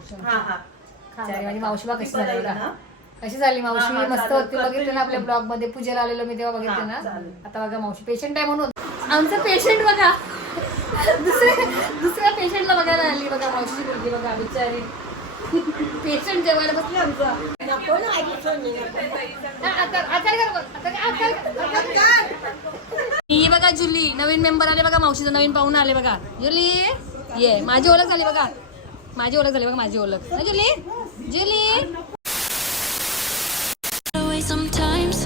मावशी. हा हा. चारी माझी मावशी बा कशी झाली बघा? कशी झाली मावशी? मस्त. होती बघितलं ना आपल्या. ब्लॉगमध्ये पूजेला आलेलो मी तेव्हा बघितलं ना. आता बघा मावशी. पेशंट आहे म्हणून. आमचं पेशंट बघा. दुसऱ्या दुसऱ्या पेशंटला बघायला आली बघा मावशी मुलगी बघा बिचारी. पेशंट जेवायला बसले आमचा. हा? ही बघा जुली नवीन मेंबर आले बघा मावशीचं नवीन पाहुणं आले बघा. जुली ये. माझी ओळख झाली बघा. माझी ओळख झाली बघा माझी ओळख जुली जुली sometimes.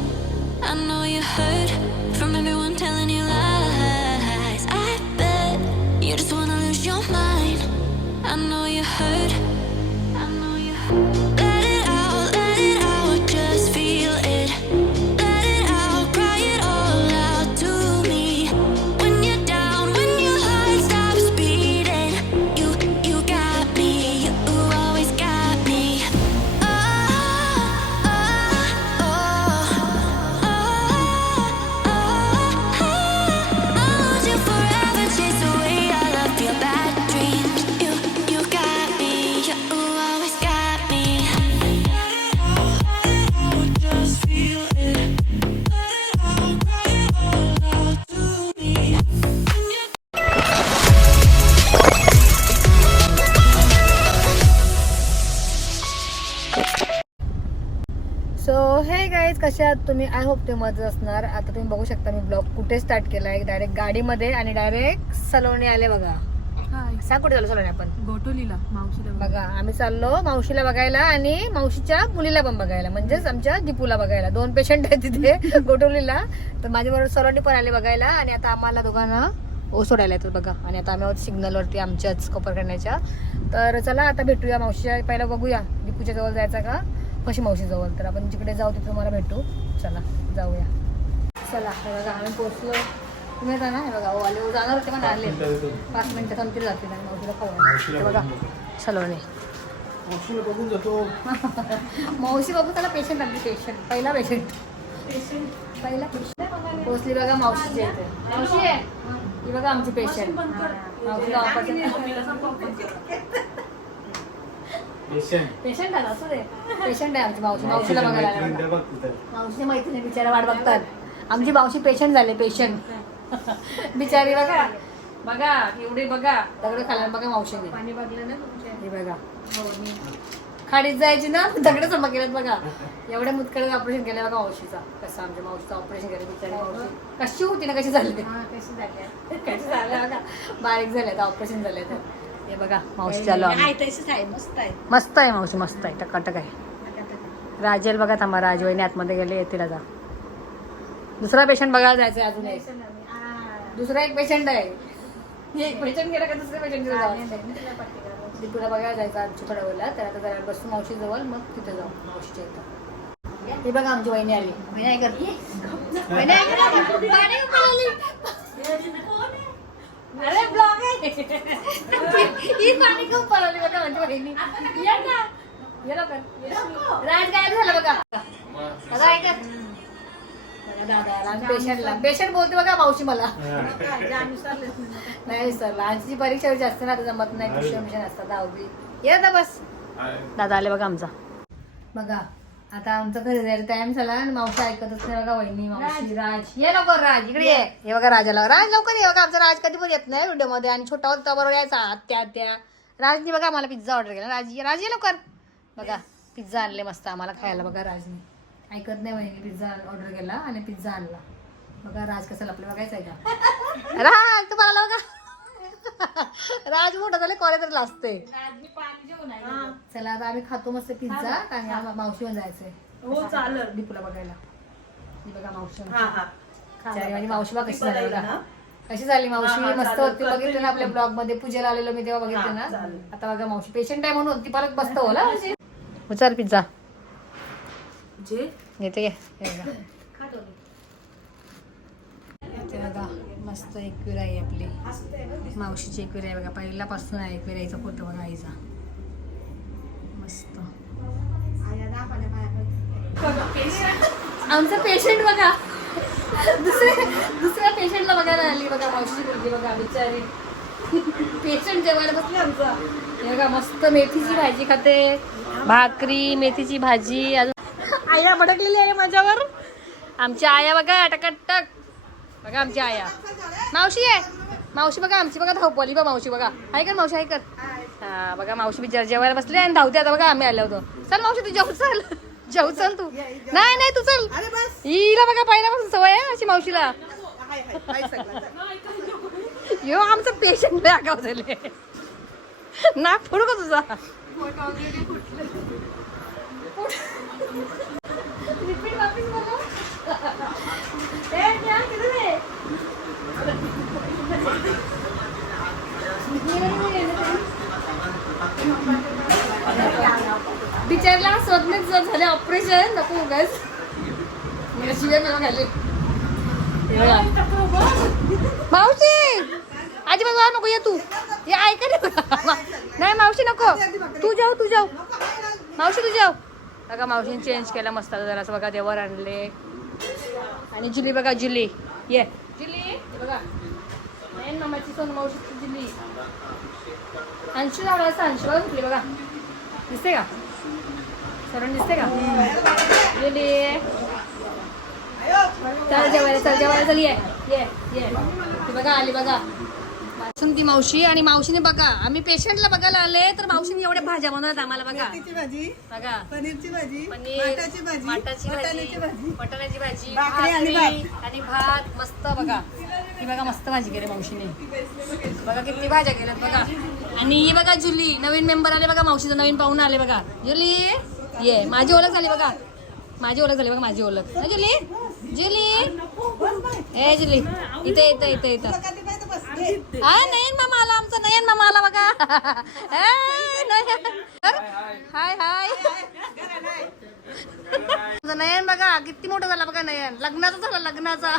I know you heard from everyone telling you lies. I bet you just wanna lose your mind. I know you heard. कशा तुम्ही आय होप ते मजा असणार. आता तुम्ही बघू शकता मी ब्लॉग कुठे स्टार्ट केला आहे. डायरेक्ट गाडीमध्ये आणि डायरेक्ट सलोनी आले बघा. सांग कुठे झालं सलोनी आपण? गोटोलीला मावशीला बघा. आम्ही चाललो मावशीला बघायला आणि मावशीच्या मुलीला पण बघायला म्हणजेच आमच्या दीपूला बघायला. दोन पेशंट आहेत तिथे गोटवलीला तर माझ्याबरोबर सलोनी पण आले बघायला आणि आता आम्हाला दोघांना ओ सोडायला येतात बघा. आणि आता आम्ही सिग्नलवरती आमच्याच कोपरखंडाच्या तर चला आता भेटूया मावशीच्या पहिला बघूया दीपूच्या जवळ जायचा का? कशी मावशी जवळ? तर आपण जिकडे जाऊ तिथे तुम्हाला भेटू. चला जाऊया. चला हे बघा आम्ही पोहोचलो. तुम्ही येता ना हे बघा ओ आले ओ जाणार होते पण आले. पाच मिनिटं संपतील जातील आणि मावशीला खाऊ बघा. सलोनी मावशीला बघून जातो. मावशी बाबू त्याला पेशंट आणली पेशंट पहिला पेशंट पहिला पेशंट पोचली बघा मावशीच्या इथे. मावशी आहे. ही बघा आमची पेशंट मावशीला पेशंट पेशंट आहे असू दे. पेशंट आहे आमची मावशी. मावशीला बघायला बघा. बघ मावशीच्या मैत्रिणी बिचारा वाट बघतात. आमची मावशी पेशंट झाले पेशंट बिचारी बघा. बघा एवढी बघा. दगड खाल्ला बघा मावशी पाणी बघलं ना तुमच्या. हे बघा. खाडीत जायची ना दगड जमा केल्यात बघा. एवढ्या मुतकडे ऑपरेशन केलं बघा मावशीचा. कसं आमच्या मावशीचं ऑपरेशन केलं बिचारी मावशी. कशी होती ना कशी झाली? हा कशी झाली? कशी झालं बघा. बारीक झाले ऑपरेशन झाले तर हे बघा मावशी चालू. आहे आहे मस्त आहे. मस्त आहे मावशी मस्त आहे टकाटक आहे. राजेल बघा थांबा राजवहिनी आतमध्ये गेले येतील आता. दुसरा पेशंट बघायला जायचं आहे अजून एक. दुसरा एक पेशंट आहे. एक पेशंट गेला का दुसऱ्या पेशंट दीपूला बघायला जायचं आमच्या कडवला तर आता जरा बसू मावशी जवळ मग तिथे जाऊ मावशीच्या इथं. हे बघा आमची वहिनी आली. वहिनी काय करते वहिनी. अरे ब्लॉग आहे ही पाणी खूप पळवली बघा म्हणजे वहिनी ये ना ये लवकर. राज गायब झाला बघा. दादा ऐकत दादा पेशंटला पेशंट बोलते बघा मावशी मला. नाही सर लहानची परीक्षा असते ना जमत नाही ट्युशन मिशन असतात दहावी ये दादा बस. दादा आले बघा आमचा. बघा आता आमचा घरी जायला टाइम झाला आणि मावशी ऐकतच नाही बघा वहिनी मावशी राज. ये लवकर राज इकडे ये. हे बघा राजाला. राज लवकर ये बघा. आमचा राज कधी पण येत नाही व्हिडिओमध्ये आणि छोटा होता बरोबर यायचा. आत्या आत्या. राजनी बघा आम्हाला पिझ्झा ऑर्डर केला. राज राज लवकर. बघा पिझ्झा आणले मस्त आम्हाला खायला. बघा राजनी. ऐकत नाही वहिनी पिझ्झा ऑर्डर केला आणि पिझ्झा आणला. बघा राज कसं लपलं बघायचं आहे का? राज तुम्हाला बघा. राज मोठा झाले कॉलेज असते चला आता आम्ही खातो मस्त पिझ्झा आणि मावशीवर जायचंय. हो चालेल. दीपूला बघायला. बघा मावशी. माझी मावशी बघा कशी झाली बघा? कशी झाली मावशी? हा, हा, मस्त चालेल. होती. बघितलं ना आपल्या ब्लॉगमध्ये पूजेला आलेलो मी तेव्हा बघितलं हा, ना. चालेल. आता बघा मावशी. पेशंट आहे म्हणून ती परत बसत हो ना उचार पिझ्झा जे? येते घे. हे बघा. इथे बघा मस्त एकविरा आहे आपली. मावशीची एकविरा आहे बघा. पहिल्यापासून आहे एकविराईचा फोटो बघा आईचा. मस्त. आमचं पेशंट बघा. दुसऱ्या दुसऱ्या पेशंटला बघायला आली बघा मावशीची मुलगी बघा बिचारी. पेशंट जेवायला बसले आमचं. हे बघा मस्त मेथीची भाजी खाते. भाकरी मेथीची भाजी अजून. आया भडकलेली आहे माझ्यावर. आमच्या आया बघा टकटक. बघा आमची आया. मावशी आहे मावशी बघा आमची बघा धावपली बा मावशी बघा. आहे कर मावशी आहे कर. हा बघा मावशी बी जर जेवायला बसले आणि धावते आता बघा आम्ही आलो होतो. चल मावशी तू जेव चल. जेव चल तू. नाही नाही तू चल. हिला बघा पहिल्यापासून सवय आहे अशी मावशीला. यो आमचं पेशंट आगाव झाले नाक फोडू का तुझा? वापस बोलो. ए, क्या, किधर है? विचारला स्वप्नच जर झालं ऑपरेशन नको उगाच. मला शिव्या मिळून घाले मावशी! आजी बाबा नको ये तू. ये ऐक रे नाही मावशी नको. तू जाऊ तू जाऊ. मावशी तू जाऊ. बघा मावशीने चेंज केला मस्त जरा असं बघा देवर आणले. आणि जुली बघा जुली. ये. जुली बघा. नयन मामाची सोन मावशीची जुली. अंशू झाला असं अंशू बघा. दिसते का? सरण दिसते का? जुली चल जेवायला चल जेवायला चल ये ये ये. ती बघा आली बघा. ती मावशी आणि मावशीने बघा. आम्ही पेशंटला बघायला आले तर मावशीने एवढ्या भाज्या बनवतात आम्हाला बघा. भाजी बघा. पनीरची भाजी पनीर माटाची भाजी भाजी आणि भात. मस्त बघा. ही बघा मस्त भाजी केली मावशीने. बघा किती भाज्या केल्यात बघा. आणि ही बघा जुली. नवीन मेंबर आले बघा मावशीचं नवीन पाहुणे आले बघा. जुली? ये माझी ओळख झाली बघा. माझी ओळख झाली बघा माझी ओळख. जुली? जुली? ए जुली. इथे इथं इथं इथं. हा नयन मामा आला आमचा नयन मामा आला बघा. हाय हाय. नयन बघा किती मोठं झाला बघा नयन. लग्नाचा झाला लग्नाचा.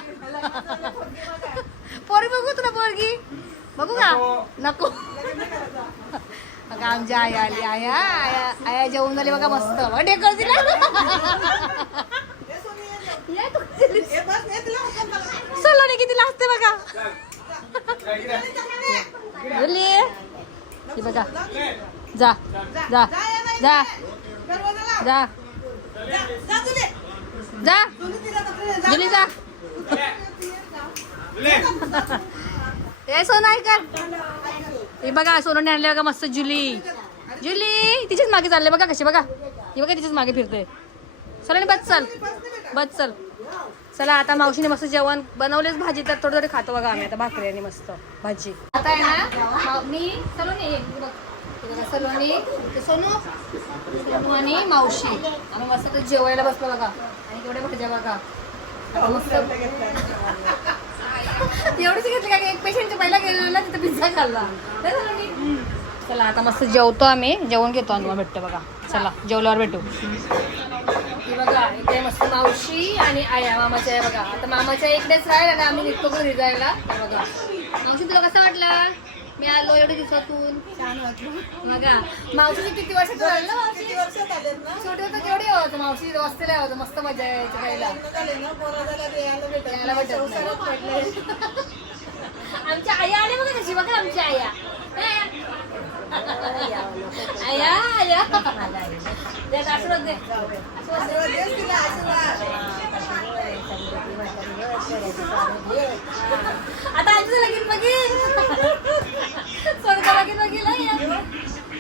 पोरी बघूत ना पोरगी? बघू का? नको. बघा आमची आई आली. आया आया आया जेवण झाली बघा मस्त. बस, ये तुला करा. सलोनी किती लाजते बघा. बोलली. बघा. जा जा जा. जा. जा. जुली जा. ए सोना ऐका. हे बघा सोनाने आणले बघा मस्त जुली. जुली तिच्याच मागे चालले बघा कशी बघा. हे बघा तिच्याच मागे फिरते सलोनी बस चल. बस चल. चला आता मावशीने मस्त जेवण बनवलेच भाजी तर थोडं थोडं खातो बघा आम्ही आता भाकरी आणि मस्त भाजी. आता आहे ना मी सलोनी सलोनी सोनू सोनू आणि मावशी. आम्ही मस्त जेवायला बसलो बघा. आणि केवढे भाज्या बघा. मस्त एवढीच घेतली का एक पेशंटच्या पहिला गेलेला तिथे पिझ्झा खाल्ला. नी? चला आता मस्त जेवतो आम्ही. जेवण घेतो आणि मग भेटतो बघा. चला जेवल्यावर भेटू. बघा इथे मस्त मावशी आणि आया मामाच्या आहे बघा. आता मामाच्या इकडेच राहील ना आम्ही निघतो घरी जायला. हे बघा. मावशी तुला कसं वाटलं? मी आलो एवढ्या दिवसातून छान वाटलं. बघा मावशीची किती वर्षाची झाली ना मावशी किती वर्षात आलेत ना? छोटे होतं केवढे होतं मावशी वस्तीला होतं मस्त मजा यायची खायला यायला भेटत. आमच्या आया आल्या बघा कशी बघा आमच्या आया आया आया दे आशीर्वाद दे आशीर्वाद दे. आशीर्वाद देस तिला, आशीर्वाद. आता आमचं लगीन बघील स्वर्ग लगीन बघील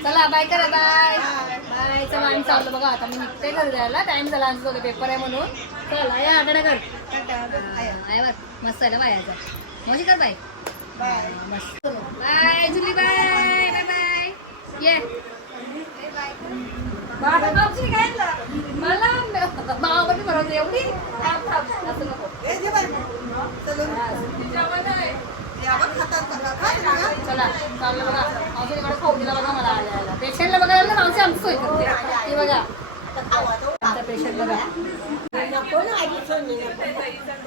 चला बाय करा बाय बाय चला आम्ही चाललो बघा आता मी निघते घरी जायला. टाइम झाला आमचं होतं पेपर आहे म्हणून. चला या आठवड्या कर आहे बघ मस्त आहे ना बायाचा मजा कर बाय बाय. मस्त. Bye Julie bye bye bye ये? मला भरवते एवढी. असं नको. चलो. बघ, चाललं बघा. मावशीने मला खाऊ दिला बघा मला आल्या पेशंटला बघायला ना मावशी आमची सोय करते हे बघा. आता बघा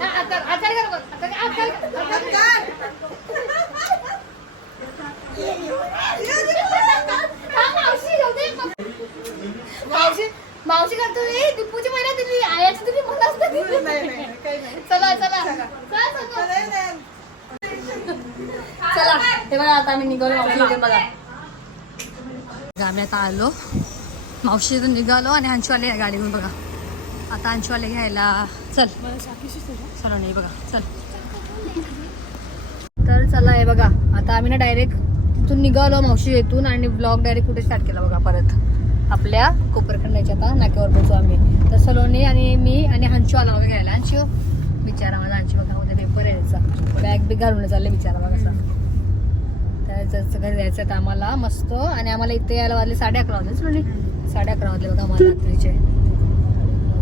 हा, आता आता हा, मावशी करतो ए, दीपूची महिना दिली. आयाची दिली. मला असतं. चला चला. चला, ते बघा आता आम्ही निघालो. मावशी बघा. आता आलो. मावशी इथून निघालो आणि अंशवाले गाडीवरून बघा. आता अंशवाले घ्यायला चल. चला नाही बघा. चल. तर चला आहे बघा. आता आम्ही ना डायरेक्ट तिथून निघालो मावशी येथून आणि ब्लॉग डायरेक्ट कुठे स्टार्ट केला बघा परत. आपल्या कोपरखंडाच्या आता नाक्यावर बसू आम्ही. तर सलोनी आणि मी आणि हंशू आला बघा घ्यायला. हंशू बिचारा माझा हंशू बघा उद्या पेपर आहे त्याचा बॅग बी घालून चालले बिचारा बघा असा. तर त्याचं घरी जायचं आहे आम्हाला मस्त. आणि आम्हाला इथे यायला वाजले साडे अकरा वाजले सलोनी म्हणजे. साडे अकरा वाजले बघा आम्हाला रात्रीचे.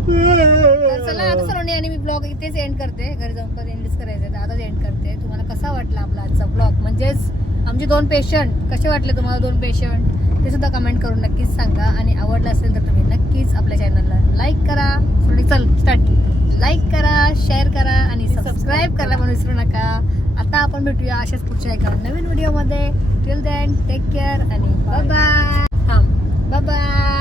तर चला आता सलोनी आणि मी ब्लॉग इथेच एंड करते. घरी जाऊन पण एंडच करायचं तर आताच एंड करते. तुम्हाला कसा वाटला आपला आजचा ब्लॉग म्हणजेच आमचे दोन पेशंट कसे वाटले तुम्हाला दोन पेशंट ते सुद्धा कमेंट करून नक्कीच सांगा. आणि आवडलं असेल तर तुम्ही नक्कीच आपल्या चॅनलला लाईक करा. सोनी चल स्टार्ट लाईक करा शेअर करा आणि सबस्क्राईब करायला पण विसरू नका. आता आपण भेटूया अशाच पुढच्या एका नवीन व्हिडिओमध्ये. टिल देन टेक केअर आणि बाय बाय बाय